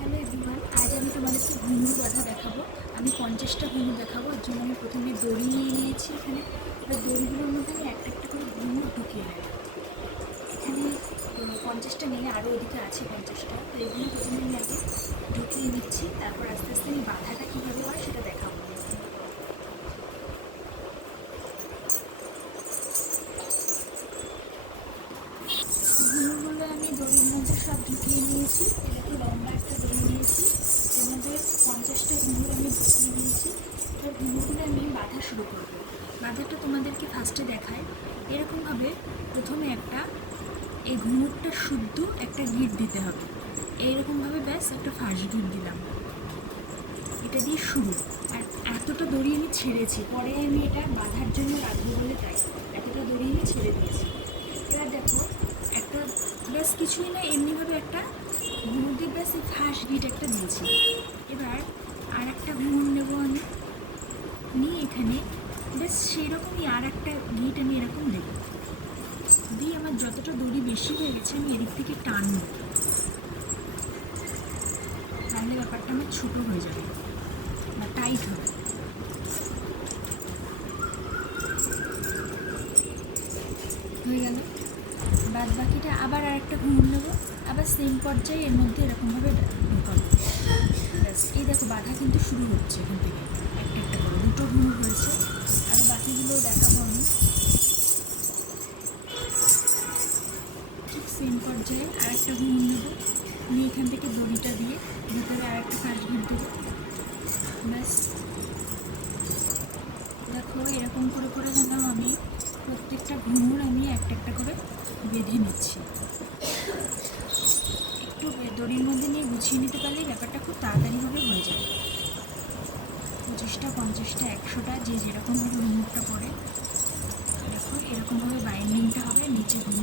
Hello everyone, আজ আমি তোমাদেরকে ঘুঙুর বাঁধা দেখাবো। আমি 50টা ঘুঙুর দেখাবো। এর জন্য আমি প্রথমে দড়ি নিয়ে নিয়েছি। এখানে এবার দড়িগুলোর মধ্যে আমি একটা একটা করে ঘুঙুর ঢুকিয়ে নেব। এখানে 50টা নিয়ে আরও ওদিকে আছে 50টা, তো এগুলো প্রথমে আমি আগে ঢুকিয়ে নিচ্ছি, তারপর আস্তে আস্তে আমি বাঁধাটা কীভাবে হয় সেটা দেখাবো। ঘুঙুরগুলো আমি দড়ির মধ্যে সব ঢুকিয়ে নিয়েছি। এটাকে লম্বা একটা দড়ি নিয়েছি, এর মধ্যে 50টা ঘুঙুর আমি ঢুকিয়ে নিয়েছি। এবার ঘুঙুরগুলো আমি বাঁধা শুরু করবো। বাঁধাটা তোমাদেরকে ফার্স্টে দেখায়। এরকমভাবে প্রথমে এই ঘুঙুরটা শুদ্ধ একটা গিট দিতে হবে। এইরকমভাবে ব্যাস একটা ফার্স্ট গিট দিলাম, এটা দিয়ে শুরু। আর এতটা দড়ি আমি ছেড়েছি, পরে আমি এটা বাঁধার জন্য রাখবো বলে তাই এতটা দড়ি আমি ছেড়ে দিয়েছি। এবার দেখো একটা ব্যাস কিছুই না, এমনিভাবে একটা ঘুঙুর দিয়ে ব্যাস এই ফার্স্ট গিট একটা দিয়েছি। এবার আর একটা ঘুঙুর নেবো আমি, নিয়ে এখানে ব্যাস সেই রকমই আর একটা গিট আমি এরকম দেবো। দিয়ে আমার যতটা দড়ি বেশি হয়ে গেছে আমি এদিক থেকে টানবো, তাহলে ব্যাপারটা আমার ছোটো হয়ে যাবে বা টাইট হবে। হয়ে গেল। বাদ বাকিটা আবার আরেকটা ঘুঙুর নেবো, আবার সেম পর্যায়ে এর মধ্যে এরকমভাবে ঢোকাবো। ব্যাস এই দেখো বাঁধা কিন্তু শুরু হচ্ছে এখান থেকে, একটা একটা করে দুটো ঘুঙুর হয়েছে। আরও বাকিগুলো দেখাবো আমি। ঠিক সেম পর্যায়ে আরেকটা ঘুঙুর নেবো, নিয়ে এখান থেকে দড়িটা দিয়ে ভেতরে আরেকটা ফার্স্ট গিট দেবো। ব্যাস দেখো এরকম করে করে যেন আমি প্রত্যেকটা ঘুঙুর আমি একটা একটা করে বেঁধে নিচ্ছি। একটু দড়ির মধ্যে নিয়ে গুছিয়ে নিতে পারলেই ব্যাপারটা খুব তাড়াতাড়িভাবে হয়ে যায়। 25টা 50টা 100টা যে যেরকমভাবে ঘুঙুরটা পড়ে, দেখো এরকমভাবে বাইন্ডিংটা হবে, নিচে ঘুঙুর